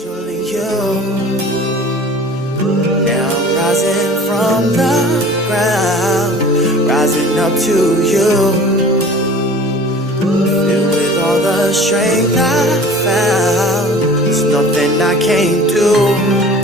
Eventually you. Now I'm rising from the ground, rising up to you. Filled with all the strength I found, there's nothing I can't do.